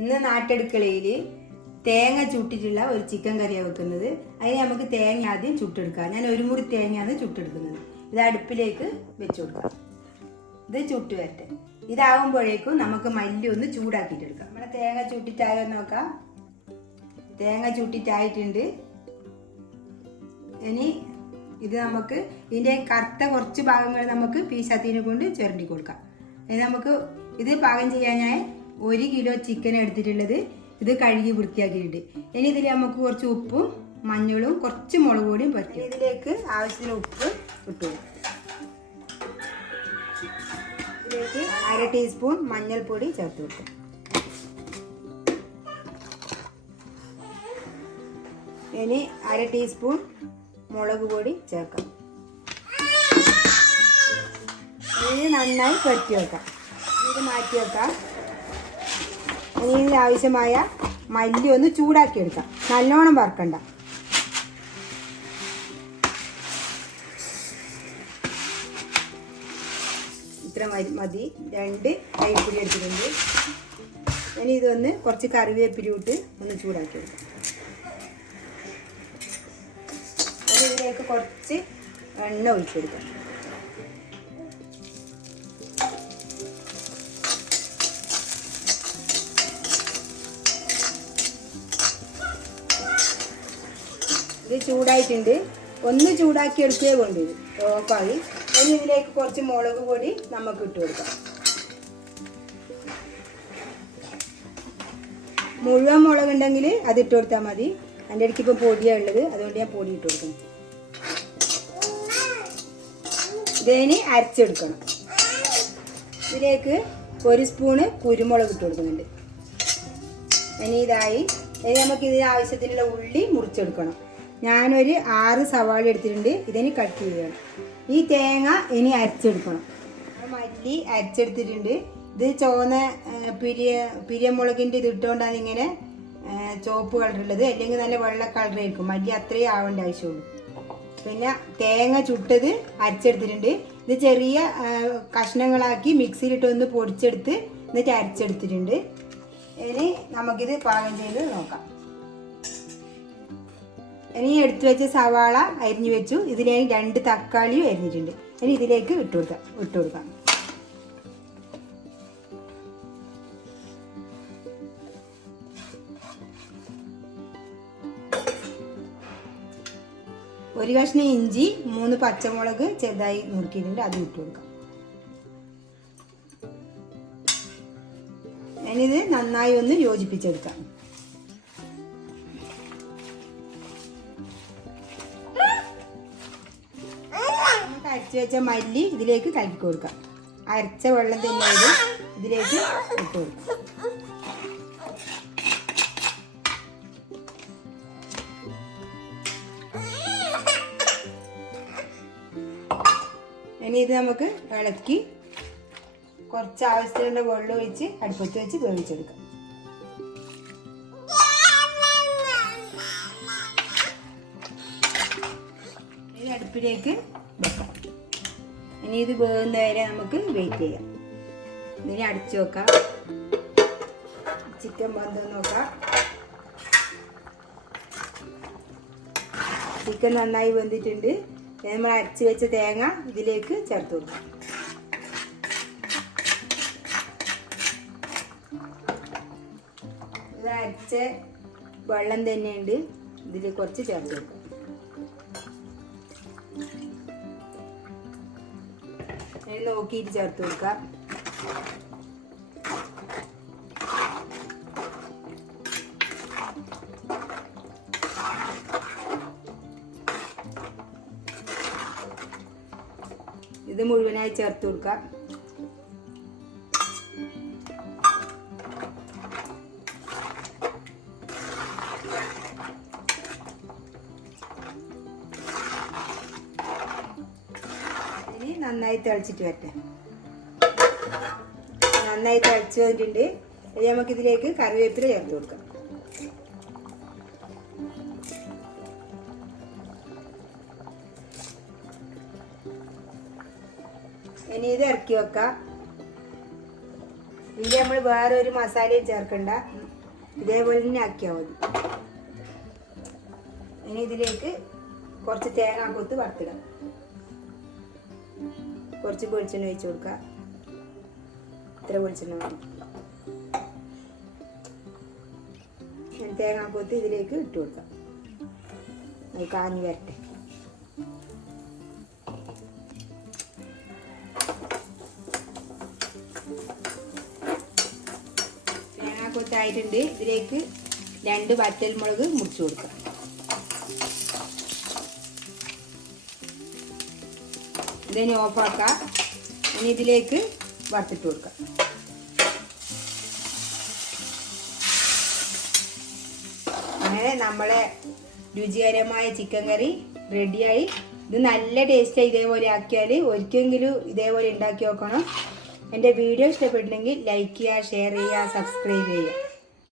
ഇന്ന് നാട്ടടുക്കളയിൽ തേങ്ങ ചുട്ടിട്ടുള്ള ഒരു ചിക്കൻ കറിയാണ് വെക്കുന്നത്. അതിന് നമുക്ക് തേങ്ങ ആദ്യം ചുട്ടെടുക്കാം. ഞാൻ ഒരു മുറി തേങ്ങയാണ് ചുട്ടെടുക്കുന്നത്. ഇത് അടുപ്പിലേക്ക് വെച്ച് കൊടുക്കാം. ഇത് ചുട്ട് വരട്ടെ. ഇതാവുമ്പോഴേക്കും നമുക്ക് മല്ലി ഒന്ന് ചൂടാക്കിയിട്ടെടുക്കാം. നമ്മുടെ തേങ്ങ ചുട്ടിട്ടായോ നോക്കാം. തേങ്ങ ചുട്ടിട്ടായിട്ടുണ്ട്. ഇനി ഇത് നമുക്ക് ഇതിൻ്റെ കറുത്ത കുറച്ച് ഭാഗങ്ങൾ നമുക്ക് പീസാത്തീനെ കൊണ്ട് ചിരണ്ടി കൊടുക്കാം. ഇനി നമുക്ക് ഇത് പാകം ചെയ്യാനായി 1 കിലോ ചിക്കൻ എടുത്തിട്ടുള്ളത്. ഇത് കഴുകി വൃത്തിയാക്കിയിട്ടുണ്ട്. ഇനി ഇതിൽ നമുക്ക് കുറച്ച് ഉപ്പും മഞ്ഞളും കുറച്ച് മുളക് പൊടിയും പറ്റും. ഇതിലേക്ക് ആവശ്യത്തിന് ഉപ്പ് ഇട്ടു. ഇതിലേക്ക് 1/2 ടീസ്പൂൺ മഞ്ഞൾപ്പൊടി ചേർത്ത് വെക്കും. ഇനി 1/2 ടീസ്പൂൺ മുളക് പൊടി ചേർക്കാം. ഇത് നന്നായി പരത്തി വെക്കാം. ഇത് മാറ്റി വെക്കാം. ഇനി ഇതിന് ആവശ്യമായ മല്ലി ഒന്ന് ചൂടാക്കിയെടുക്കാം. നല്ലോണം വറക്കണ്ട. ഇത്ര മതി. 2 കൈപ്പൊടി എടുത്തിട്ടുണ്ട്. ഇനി ഇതൊന്ന് കുറച്ച് കറിവേപ്പില ഇട്ട് ഒന്ന് ചൂടാക്കിയെടുക്കാം. ഇതിലേക്ക് കുറച്ച് എണ്ണ ഒഴിച്ചെടുക്കാം. ഇത് ചൂടായിട്ടുണ്ട്. ഒന്ന് ചൂടാക്കി എടുത്തേ വേണ്ടി ഇത് ഓഫായി. ഇനി ഇതിലേക്ക് കുറച്ച് മുളക് പൊടി നമുക്ക് ഇട്ട് കൊടുക്കാം. മുഴുവൻ മുളക് ഉണ്ടെങ്കിൽ അത് ഇട്ട് കൊടുത്താൽ മതി. എൻ്റെ അടുത്ത് ഇപ്പം പൊടിയാണ് ഉള്ളത്, അതുകൊണ്ട് ഞാൻ പൊടി ഇട്ട് കൊടുക്കുന്നു. ഇതിന് അരച്ചെടുക്കണം. ഇതിലേക്ക് 1 സ്പൂണ് കുരുമുളക് ഇട്ട് കൊടുക്കുന്നുണ്ട്. ഇനി ഇതായി. ഇനി നമുക്ക് ഇതിന് ആവശ്യത്തിനുള്ള ഉള്ളി മുറിച്ചെടുക്കണം. ഞാനൊരു 6 സവാള എടുത്തിട്ടുണ്ട്. ഇതിന് കട്ട് ചെയ്യണം. ഈ തേങ്ങ ഇനി അരച്ചെടുക്കണം. മല്ലി അരച്ചെടുത്തിട്ടുണ്ട്. ഇത് ചുവന്ന പിരിയമുളകിൻ്റെ ഇത് ഇട്ടുകൊണ്ടാണ് ഇങ്ങനെ ചുവപ്പ് കളറുള്ളത്. അല്ലെങ്കിൽ നല്ല വെള്ള കളറായിരിക്കും. മല്ലി അത്രയും ആവേണ്ട ആവശ്യമുള്ളൂ. പിന്നെ തേങ്ങ ചുട്ടത് അരച്ചെടുത്തിട്ടുണ്ട്. ഇത് ചെറിയ കഷ്ണങ്ങളാക്കി മിക്സിയിലിട്ട് ഒന്ന് പൊടിച്ചെടുത്ത് എന്നിട്ട് അരച്ചെടുത്തിട്ടുണ്ട്. ഇനി നമുക്കിത് പാകം ചെയ്ത് നോക്കാം. ഇനി എടുത്തു വെച്ച സവാള അരിഞ്ഞു വെച്ചു. ഇതിലേക്ക് 2 തക്കാളിയും അരിഞ്ഞിട്ടുണ്ട്. ഇനി ഇതിലേക്ക് ഇട്ട് കൊടുക്കാം. ഒരു കഷ്ണം ഇഞ്ചി, 3 പച്ചമുളക് ചെറുതായി നുറുക്കിയിട്ടുണ്ട്. അത് ഇട്ട് കൊടുക്കാം. ഇനിയിത് നന്നായി ഒന്ന് യോജിപ്പിച്ചെടുക്കാം. നമുക്ക് അരച്ച് വെച്ച മല്ലി ഇതിലേക്ക് കലക്കി കൊടുക്കാം. അരച്ച വെള്ളം തന്നെ ഇതിലേക്ക് ഇട്ട് കൊടുക്കാം. ഇനി ഇത് നമുക്ക് ഇളക്കി കുറച്ച് ആവശ്യത്തിനുള്ള വെള്ളം ഒഴിച്ച് അടുപ്പത്ത് വെച്ച് വേവിച്ചെടുക്കാം. ഇത് അടുപ്പിലേക്ക് വെക്കാം. ഇനി ഇത് വേവുന്ന വരെ നമുക്ക് വെയിറ്റ് ചെയ്യാം. ഇതിനെ അടച്ചു വെക്കാം. ചിക്കൻ വെന്ത് നോക്കാം. ചിക്കൻ നന്നായി വെന്തിട്ടുണ്ട്. നമ്മൾ അരച്ച് വെച്ച തേങ്ങ ഇതിലേക്ക് ചേർത്ത് കൊടുക്കാം. ഇത് അരച്ച വെള്ളം തന്നെയുണ്ട്. ഇതിൽ കുറച്ച് ചേർത്ത് കൊടുക്കാം. നോക്കിയിട്ട് ചേർത്ത് കൊടുക്കാം. ഇത് മുഴുവനായി ചേർത്ത് കൊടുക്കാം. ഇനി നന്നായി തിളച്ചിട്ട് വരട്ടെ. നന്നായി തിളച്ച് വന്നിട്ടുണ്ട്. ഇനി നമുക്കിതിലേക്ക് കറിവേപ്പില ചേർത്ത് കൊടുക്കാം. ഇനി ഇത് ഇറക്കി വെക്കാം. ഇതിൽ നമ്മൾ വേറെ ഒരു മസാലയും ചേർക്കണ്ട, ഇതേപോലെ തന്നെ ആക്കിയാൽ മതി. ഇനി ഇതിലേക്ക് കുറച്ച് തേങ്ങാക്കൊത്ത് വറുത്തിടാം. കുറച്ച് വെളിച്ചെണ്ണ ഒഴിച്ച് കൊടുക്കുക. ഇത്ര വെളിച്ചെണ്ണ മതി. തേങ്ങാക്കൊത്ത് ഇതിലേക്ക് ഇട്ട് കൊടുക്കാം. അത് കാഞ്ഞ് വരട്ടെ. തേങ്ങാക്കൊത്തായിട്ടുണ്ട്. ഇതിലേക്ക് 2 വറ്റൽമുളക് മുറിച്ച് കൊടുക്കാം. ഇതിനെ ഓഫാക്കാം. ഇനി ഇതിലേക്ക് വറുത്തിട്ട് കൊടുക്കാം. അങ്ങനെ നമ്മളെ രുചികരമായ ചിക്കൻ കറി റെഡിയായി. ഇത് നല്ല ടേസ്റ്റായി. ഇതേപോലെ ആക്കിയാൽ ഒരിക്കലെങ്കിലും ഇതേപോലെ ഉണ്ടാക്കി നോക്കണം. എൻ്റെ വീഡിയോ ഇഷ്ടപ്പെട്ടെങ്കിൽ ലൈക്ക് ചെയ്യുക, ഷെയർ ചെയ്യുക, സബ്സ്ക്രൈബ് ചെയ്യുക.